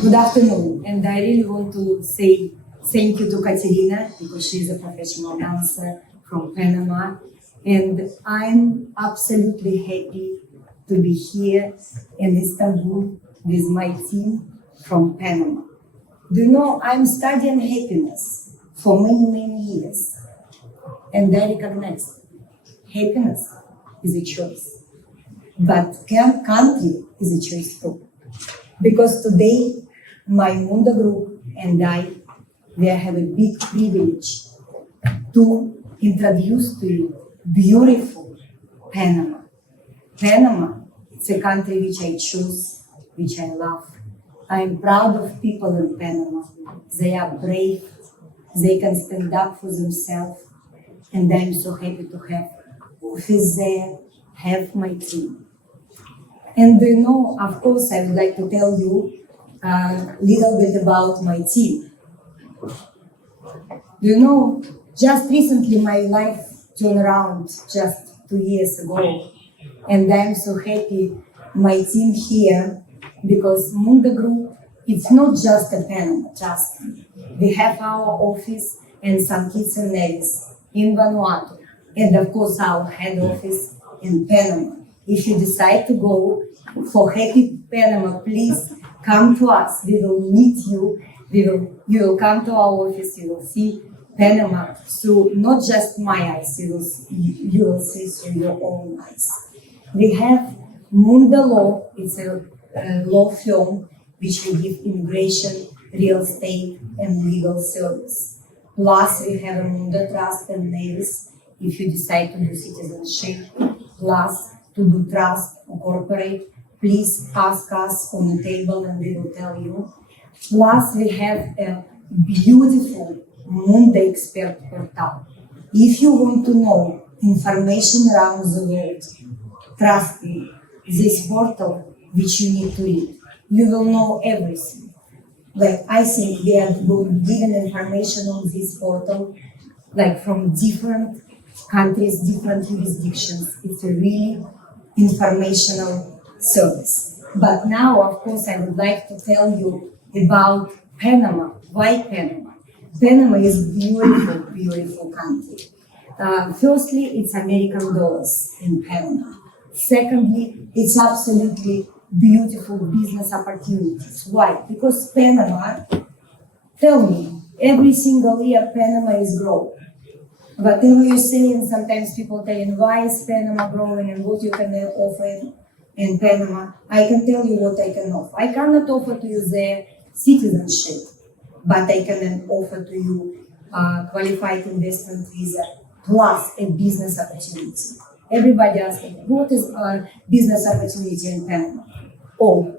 Good afternoon, and I really want to say thank you to Katerina because she's a professional dancer from Panama, and I'm absolutely happy to be here in Istanbul with my team from Panama. Do you know, I'm studying happiness for many years, and I recognize happiness is a choice, but country is a choice too. Because today, my Mundo group and I, we have a big privilege to introduce to you beautiful Panama. Panama, it's a country which I choose, which I love. I'm proud of people in Panama. They are brave, they can stand up for themselves, and I'm so happy to have office there, have my team. And you know, of course, I would like to tell you a little bit about my team. You know, just recently my life turned around just 2 years ago. And I'm so happy my team here, because Mundo Group, it's not just a Panama, trust me. We have our office and some kids and nevis in Vanuatu. And of course, our head office in Panama. If you decide to go for Happy Panama, please come to us. We will meet you. You will come to our office. You will see Panama through not just my eyes. You will see through your own eyes. We have Mundo Law. It's a law firm which will give immigration, real estate, and legal service. Plus, we have a Mundo Trust and Nevis if you decide to do citizenship. Plus, to do trust or corporate, please ask us on the table and we will tell you. Plus, we have a beautiful Mundo Expert portal. If you want to know information around the world, trust me, this portal which you need to read, you will know everything. Like, I think we are given information on this portal, like from different countries, different jurisdictions. It's a really informational service. But now, of course, I would like to tell you about Panama. Why Panama? Panama is beautiful country. Firstly, it's American dollars in Panama. Secondly, it's absolutely beautiful business opportunities. Why? Because Panama, tell me, every single year Panama is growing. Whatever you say, and sometimes people tell you, why is Panama growing and what you can offer in Panama? I can tell you what I can offer. I cannot offer to you the citizenship, but I can offer to you qualified investment visa plus a business opportunity. Everybody asks me, what is our business opportunity in Panama? Oh,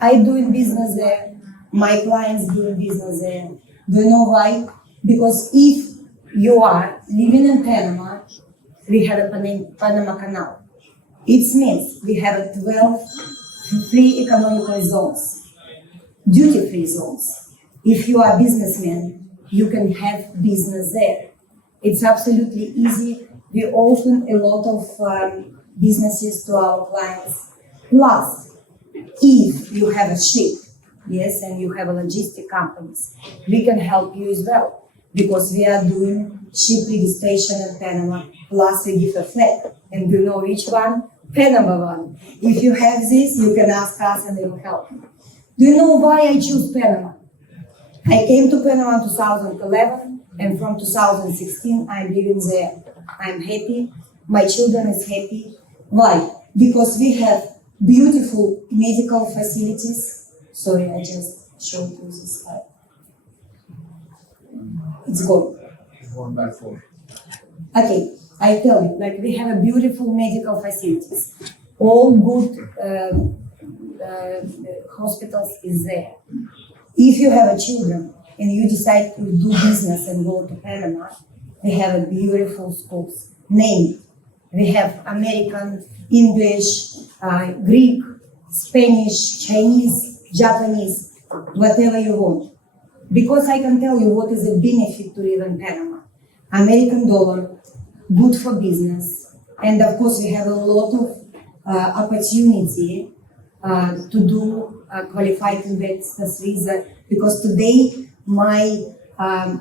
I doing business there, my clients doing business there. Do you know why? Because if you are living in Panama, we have a Panama Canal. It means we have 12 free economical zones, duty-free zones. If you are a businessman, you can have business there. It's absolutely easy. We open a lot of businesses to our clients. Plus, if you have a ship, yes, and you have a logistic companies, we can help you as well. Because we are doing ship registration in Panama, plus we give a flag. And you know which one? Panama one. If you have this, you can ask us and they will help you. Do you know why I choose Panama? I came to Panama in 2011, and from 2016, I'm living there. I'm happy. My children is happy. Why? Because we have beautiful medical facilities. Sorry, I just showed you this slide. It's good. 1x4. Okay, I tell you, like we have a beautiful medical facilities. All good hospitals is there. If you have a children and you decide to do business and go to Panama, we have a beautiful schools named. We have American, English, Greek, Spanish, Chinese, Japanese, whatever you want. Because I can tell you what is the benefit to live in Panama. American dollar, good for business. And of course we have a lot of opportunity to do a qualified investors visa, because today my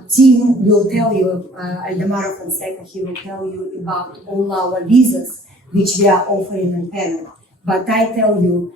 team will tell you, Aldemaro Fonseca, he will tell you about all our visas which we are offering in Panama. But I tell you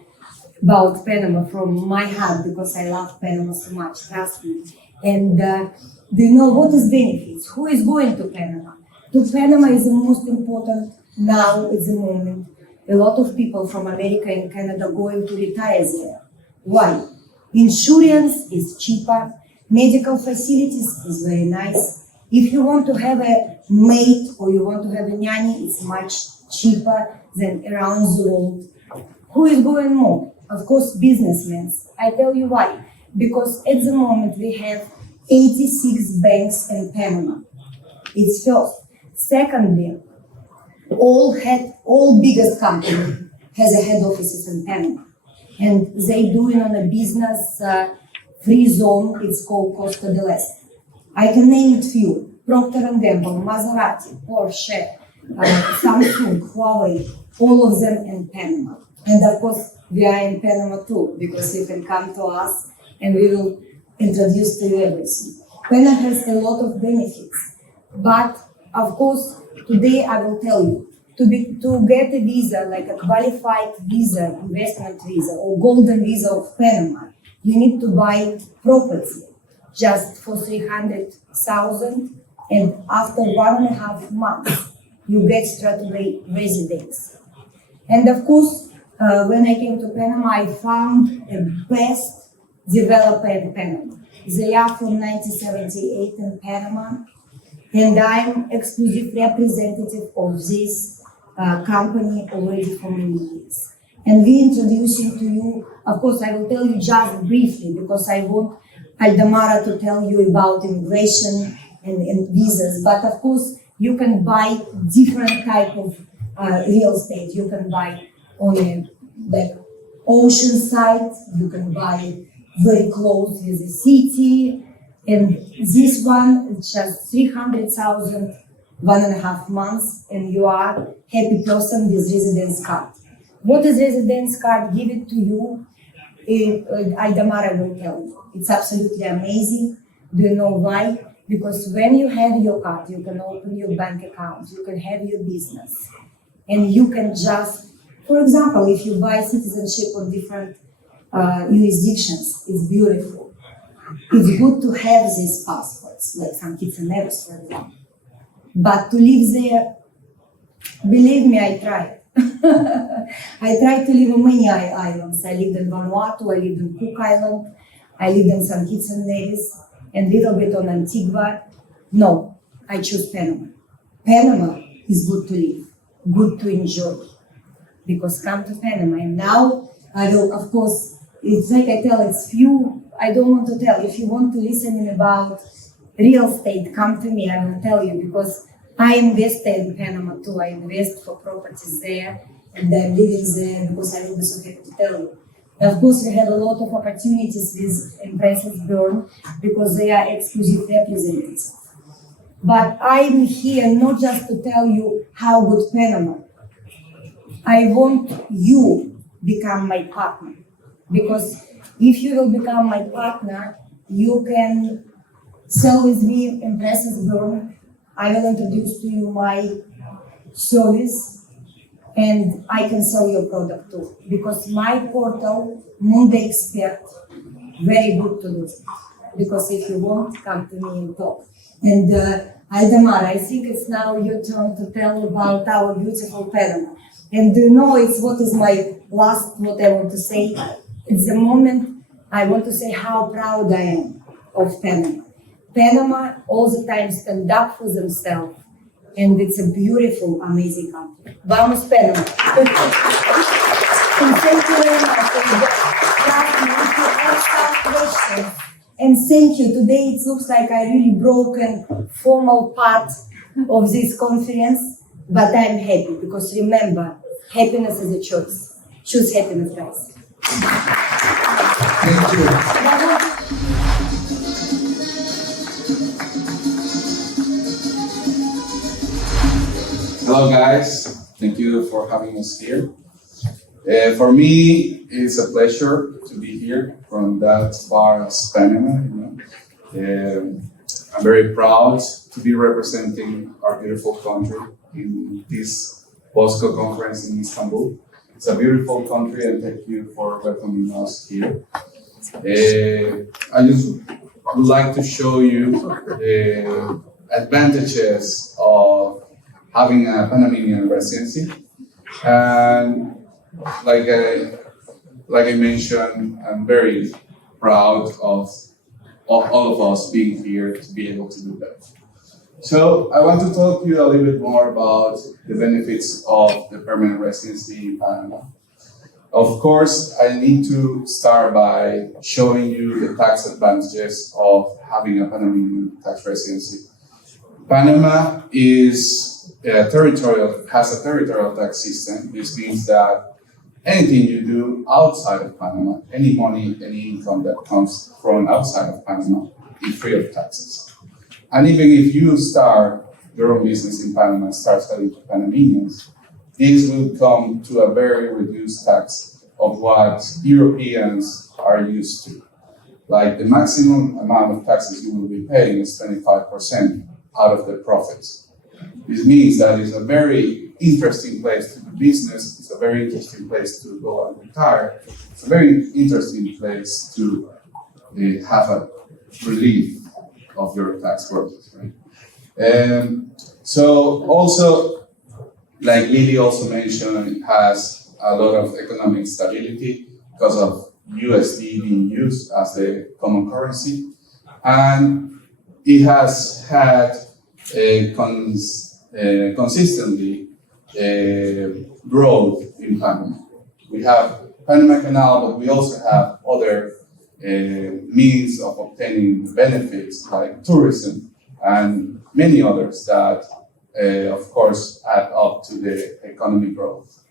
about Panama from my heart because I love Panama so much, trust me. And do you know what is benefits? Who is going to Panama? To Panama is the most important now at the moment. A lot of people from America and Canada going to retire there. Why? Insurance is cheaper. Medical facilities is very nice. If you want to have a maid or you want to have a nanny, it's much cheaper than around the world. Who is going more? Of course, businessmen. I tell you why. Because at the moment we have 86 banks in Panama. It's first. Secondly, all biggest company has a head offices in Panama. And they do it on a business free zone, it's called Costa del Este. I can name it few: Procter & Gamble, Maserati, Porsche, Samsung, Huawei, all of them in Panama. And of course, we are in Panama too, because you can come to us and we will introduce to you everything. Panama has a lot of benefits, but of course, today I will tell you, to get a visa, like a qualified visa, investment visa, or golden visa of Panama, you need to buy property just for 300,000, and after 1.5 months, you get straight away residence. And of course, when I came to Panama, I found the best developer in Panama. They are from 1978 in Panama, and I'm exclusive representative of this company already for many years. And we introducing to you, of course, I will tell you just briefly because I want Aldemaro to tell you about immigration and visas. But of course, you can buy different type of real estate. You can buy on a like ocean side. You can buy very close with the city. And this one is just 300,000, 1.5 months, and you are happy person with residence card. What is residence card? Give it to you. Aldemaro will tell you. It's absolutely amazing. Do you know why? Because when you have your card, you can open your bank account, you can have your business, and you can just, for example, if you buy citizenship on different jurisdictions, it's beautiful. It's good to have these passports, like some kids and nevis, for example. But to live there, believe me, I tried. I tried to live on many islands. I lived in Vanuatu, I lived in Cook Island, I lived in St. Kitts and Nevis, and little bit on Antigua. No, I choose Panama. Panama is good to live, good to enjoy, because come to Panama. And now I will, of course, it's like I tell, it's few, I don't want to tell. If you want to listen about real estate, come to me, I will tell you, because I invest in Panama too. I invest for properties there, and I'm living there because I will be so happy to tell you. And of course, we have a lot of opportunities with Empresses Burn because they are exclusive representatives. But I'm here not just to tell you how good Panama. I want you become my partner, because if you will become my partner, you can sell with me Empresses Burn. I will introduce to you my service, and I can sell your product too. Because my portal, Mundo Expert, very good to do. Because if you want, come to me and talk. And Aldemaro, I think it's now your turn to tell about our beautiful Panama. And do you know, it's what is my last, what I want to say. It's the moment I want to say how proud I am of Panama. Panama all the time stand up for themselves, and it's a beautiful, amazing country. Vamos, Panama! And thank you very much. And thank you. Today it looks like I really broken formal part of this conference, but I'm happy because remember, happiness is a choice. Choose happiness, guys. Thank you. Hello guys, thank you for having us here. For me, it's a pleasure to be here from that far as Panama. I'm very proud to be representing our beautiful country in this Bosco Conference in Istanbul. It's a beautiful country, and thank you for welcoming us here. I just would like to show you the advantages of having a Panamanian residency. And like I mentioned, I'm very proud of all of us being here to be able to do that. So I want to talk to you a little bit more about the benefits of the permanent residency in Panama. Of course, I need to start by showing you the tax advantages of having a Panamanian tax residency. Panama has a territorial tax system. This means that anything you do outside of Panama, any money, any income that comes from outside of Panama is free of taxes. And even if you start your own business in Panama and start selling to Panamanians, this will come to a very reduced tax of what Europeans are used to. Like the maximum amount of taxes you will be paying is 25% out of the profits. This means that it's a very interesting place to do business. It's a very interesting place to go and retire. It's a very interesting place to have a relief of your tax burdens, right? So also, like Lily also mentioned, it has a lot of economic stability because of USD being used as the common currency. And it has had consistently growth in Panama. We have Panama Canal, but we also have other means of obtaining benefits like tourism and many others that, of course, add up to the economic growth.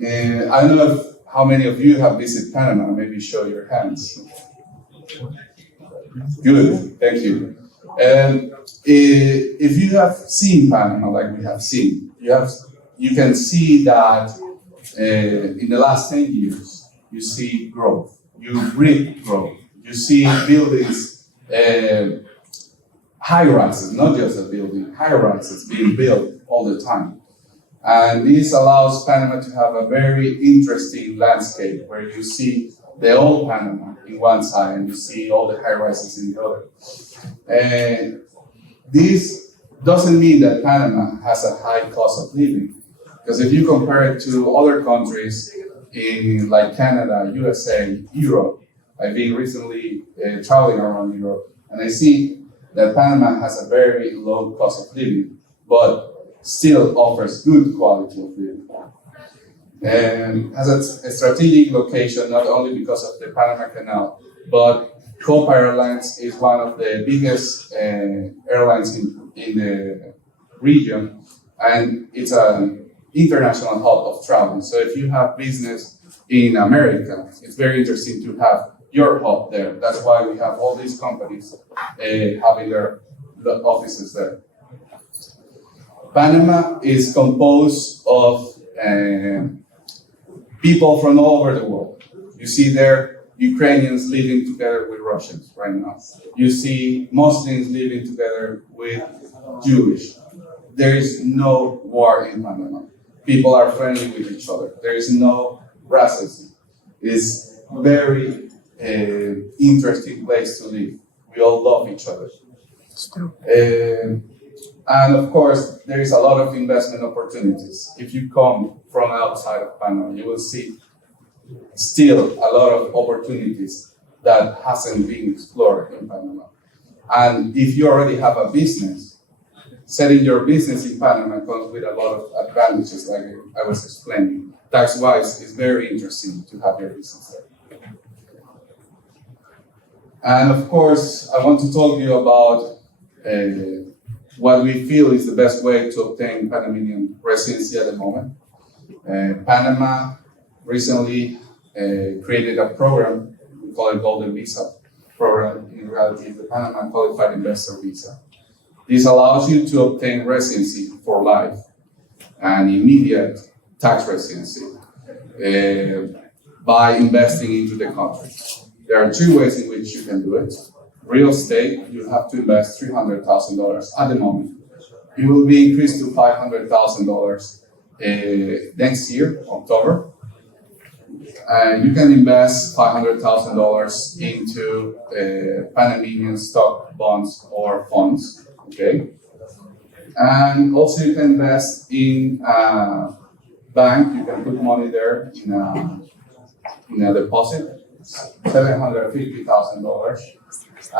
I don't know how many of you have visited Panama. Maybe show your hands. Good, thank you. If you have seen Panama, like we have seen, you can see that in the last 10 years, you see growth. You breed growth. You see buildings, high rises, not just a building, high rises being built all the time. And this allows Panama to have a very interesting landscape where you see the old Panama in one side and you see all the high rises in the other. This doesn't mean that Panama has a high cost of living, because if you compare it to other countries in like Canada, USA, Europe, I've been recently traveling around Europe, and I see that Panama has a very low cost of living, but still offers good quality of living. And has a strategic location not only because of the Panama Canal, but Copa Airlines is one of the biggest airlines in the region, and it's an international hub of travel. So if you have business in America, it's very interesting to have your hub there. That's why we have all these companies having their offices there. Panama is composed of people from all over the world. You see there Ukrainians living together with Russians right now. You see Muslims living together with Jewish. There is no war in Panama. People are friendly with each other. There is no racism. It's a very interesting place to live. We all love each other. It's true. And of course, there is a lot of investment opportunities. If you come from outside of Panama, you will see still a lot of opportunities that hasn't been explored in Panama. And if you already have a business, setting your business in Panama comes with a lot of advantages, like I was explaining. Tax-wise, it's very interesting to have your business there. And of course, I want to talk to you about what we feel is the best way to obtain Panamanian residency at the moment. Panama recently created a program, we call it Golden Visa program. In reality, it's the Panama Qualified Investor Visa. This allows you to obtain residency for life and immediate tax residency. by investing into the country. There are three ways in which you can do it. Real estate, you have to invest $300,000 at the moment. It will be increased to $500,000 next year, October. You can invest $500,000 into Panamanian stock, bonds, or funds. Okay, and also you can invest in a bank. You can put money there in a deposit, $750,000,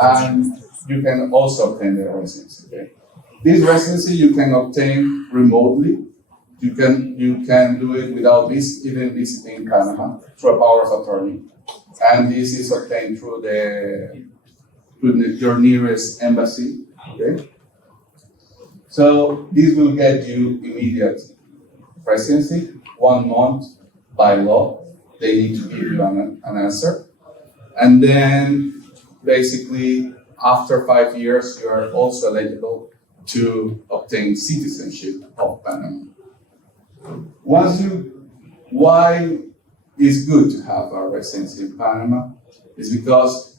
and you can also obtain the residency. Okay, this residency you can obtain remotely. You can do it without even visiting Panama through a power of attorney, and this is obtained through your nearest embassy. Okay, so this will get you immediate residency. 1 month by law, they need to give you an answer, and then basically after 5 years, you are also eligible to obtain citizenship of Panama. Why it's good to have a residency in Panama is because,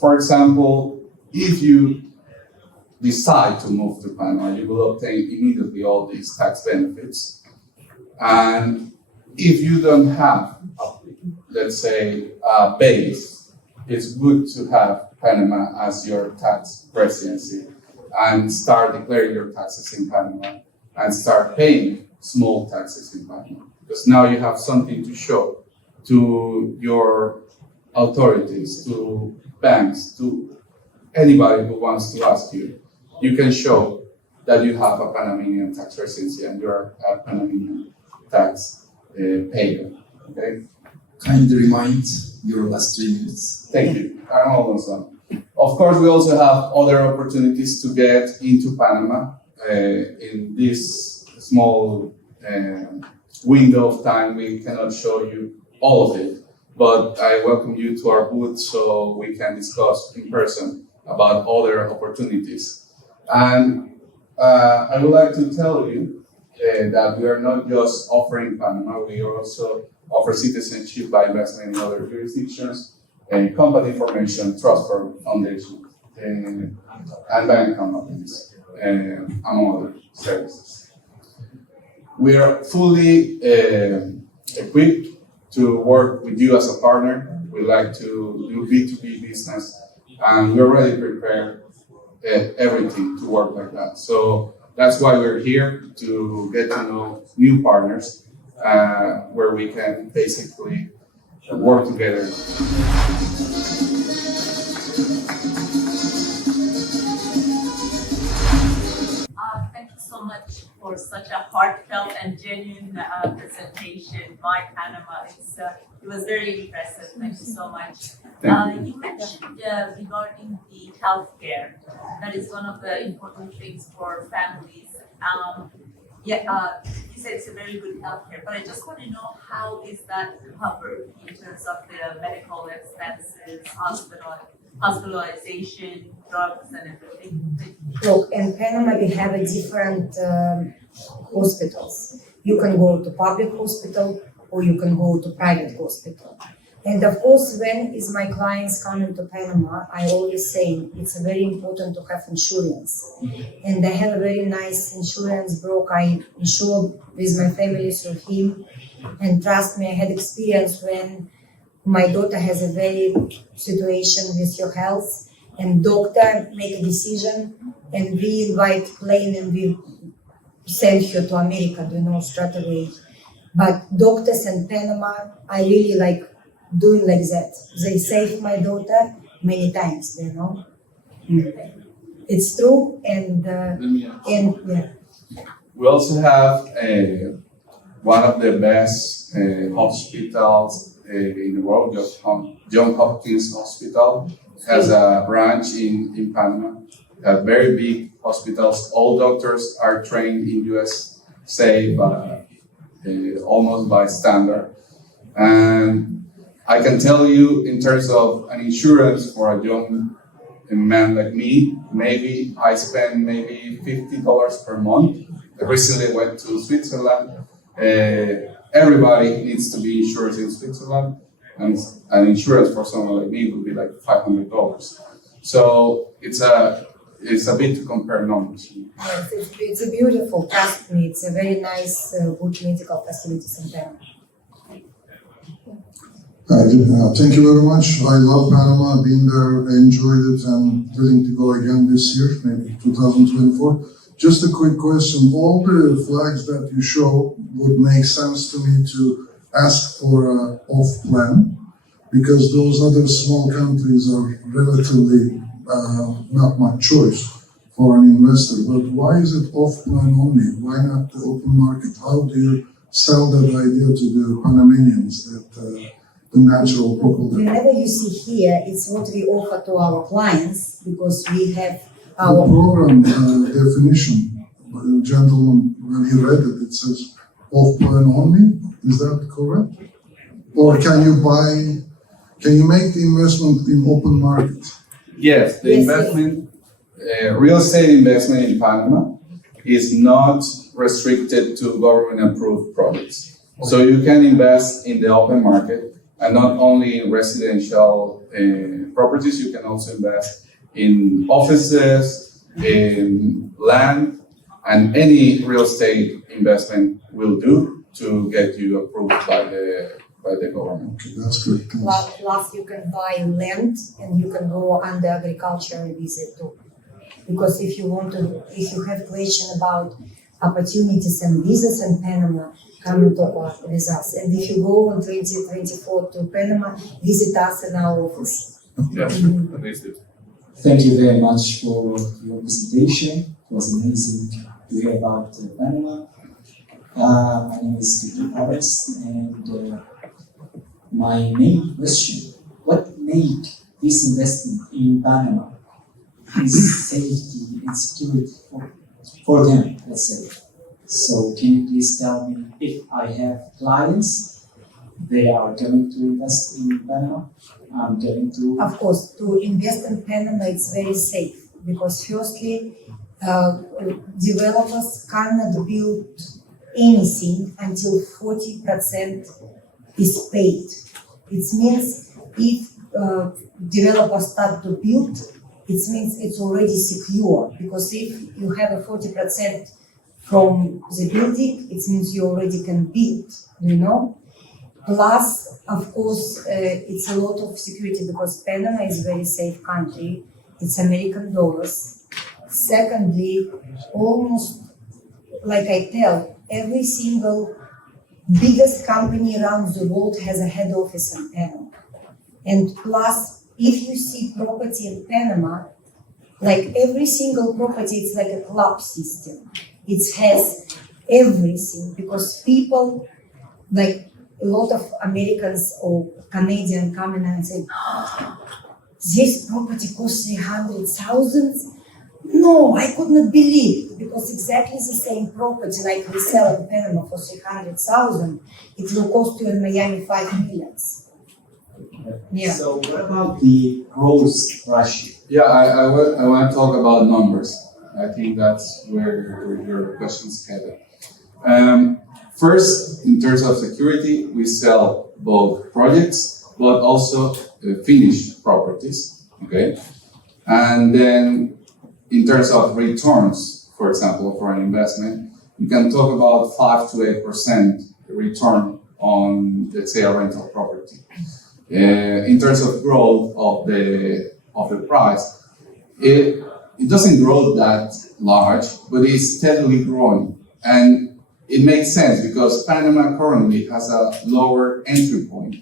for example, if you decide to move to Panama, you will obtain immediately all these tax benefits. And if you don't have, let's say, a base, it's good to have Panama as your tax residency and start declaring your taxes in Panama and start paying small taxes in Panama. Because now you have something to show to your authorities, to banks, to anybody who wants to ask you. You can show that you have a Panamanian tax residency and you're a Panamanian tax payer. Okay? Kindly remind your last 3 minutes. Thank you. I'm almost done. Of course, we also have other opportunities to get into Panama in this small window of time. We cannot show you all of it, but I welcome you to our booth so we can discuss in person about other opportunities. And I would like to tell you that we are not just offering Panama, we also offer citizenship by investment in other jurisdictions, company formation, trust for foundations, and bank companies, among other services. We are fully equipped to work with you as a partner. We like to do B2B business, and we're already prepared everything to work like that. So that's why we're here, to get to know new partners where we can basically work together. Thank you so much for such a heartfelt and genuine presentation by Panama. It was very impressive. Thank you so much. You mentioned regarding the healthcare, that is one of the important things for families. You said it's a very good healthcare, but I just want to know, how is that covered in terms of the medical expenses, hospitalization, drugs, and everything? Look, in Panama we have a different hospitals. You can go to public hospital or you can go to private hospital. And of course, when is my clients coming to Panama, I always say it's very important to have insurance. And I have a very nice insurance broker. I insure with my family through him. And trust me, I had experience when my daughter has a very situation with her health, and doctor make a decision, and we invite plane and we send her to America, straight away. But doctors in Panama, I really like doing like that. They saved my daughter many times, It's true, and yeah. We also have one of the best hospitals in the world, John Hopkins Hospital, has a branch in Panama. Have very big hospitals. All doctors are trained in USA, but almost by standard. And I can tell you, in terms of an insurance for a young man like me, maybe I spend $50 per month. I recently went to Switzerland everybody needs to be insured in Switzerland, and an insurance for someone like me would be like $500. So it's a bit to compare numbers. Yes, it's a beautiful, trust me, it's a very nice, good medical facilities in Panama. Thank you very much. I love Panama. I've been there, enjoyed it, and willing to go again this year, maybe 2024. Just a quick question. All the flags that you show would make sense to me to ask for an off plan, because those other small countries are relatively not much choice for an investor. But why is it off plan only? Why not the open market? How do you sell that idea to the Panamanians that the natural people there? Whenever you see here, it's what we offer to our clients, because we have The our program definition, the gentleman, when he read it, it says off plan only. Is that correct? Or can you make the investment in open market? Yes, the Yes, investment, real estate investment in Panama is not restricted to government-approved projects. So you can invest in the open market, and not only in residential properties, you can also invest in offices, in land, and any real estate investment will do to get you approved by the government. Okay, that's good. Thanks. plus you can buy land and you can go under agricultural visa too. Because if you have question about opportunities and visas in Panama, come and talk with us. And if you go on 2024 to Panama, visit us in our office. Yes, please do. Thank you very much for your presentation. It was amazing to hear about Panama. My name is Bosco Conference, and my main question: what made this investment in Panama is safety and security for them, let's say? So can you please tell me, if I have clients, they are going to invest in Panama, I'm going to... Of course, to invest in Panama, it's very safe, because firstly, developers cannot build anything until 40% is paid. It means if developers start to build, it means it's already secure, because if you have a 40% from the building, it means you already can build, you know? Plus, of course, it's a lot of security, because Panama is a very safe country. It's American dollars. Secondly, almost, like I tell, every single biggest company around the world has a head office in Panama. And plus, if you see property in Panama, like every single property, it's like a club system. It has everything, because people, like a lot of Americans or Canadians come in and say, this property costs 300,000. No, I could not believe it, because exactly the same property like we sell in Panama for 300,000, it will cost you in Miami 5 million. Yeah. So what about the growth ratio? Yeah, I want to talk about numbers. I think that's where your question's headed. First, in terms of security, we sell both projects, but also finished properties, okay? And then in terms of returns, for example, for an investment, you can talk about 5 to 8% return on, let's say, a rental property. In terms of growth of the price, it doesn't grow that large, but it's steadily growing. And it makes sense, because Panama currently has a lower entry point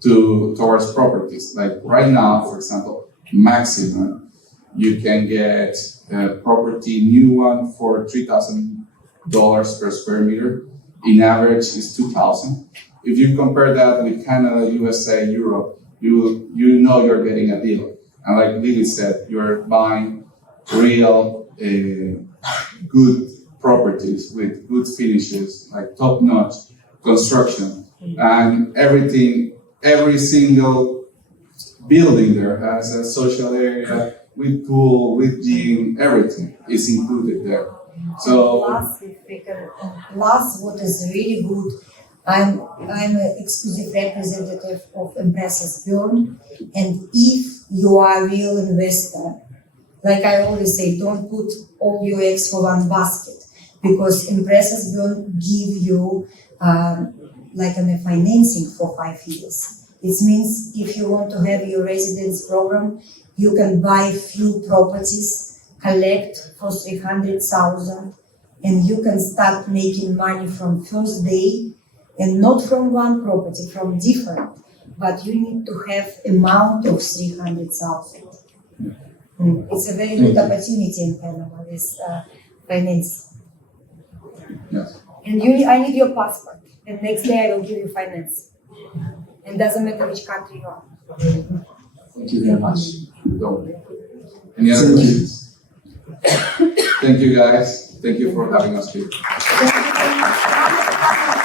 towards properties. Like right now, for example, maximum, you can get a property, new one, for $3,000 per square meter. In average is $2,000. If you compare that with Canada, USA, Europe, you know you're getting a deal. And like Lily said, you're buying real good properties with good finishes, like top-notch construction, and everything. Every single building there has a social area with pool, with gym, everything is included there. So plus, what is really good, I'm an exclusive representative of Empresas Bjorn, and if you are a real investor, like I always say, don't put all your eggs for one basket, because Empresas Bjorn give you like a financing for 5 years. It means if you want to have your residence program, you can buy few properties, collect for 300,000, and you can start making money from first day, and not from one property, from different. But you need to have amount of 300,000. It's a very good opportunity in Panama with finance. Yes. And I need your passport, and next day I will give you finance. And doesn't matter which country you are. Thank you very much. So, any other Thank you. questions? Thank you, guys. Thank you for having us here. Thank you very much.